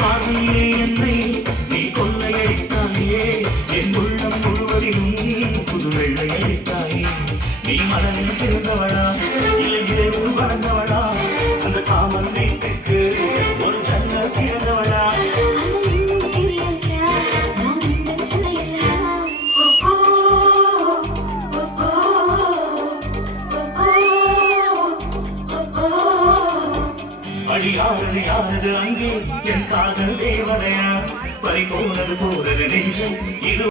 பார்வையிலே என்னை நீ கொள்ளையடித்தாயே, என் உள்ளம் முழுவதிலும் புது வெள்ளை அடித்தாயே. நீ மனதில் பிறந்தவளா இல்லை இறைவன் வளர்ந்தவளா, அந்த காமன் வீட்டுக்கு ஒரு ஜன்னல் திறந்தவளா. அடியாரது யாரது அங்கே என் காதல் தேவதையா, பறி போனது நெஞ்சம் இது.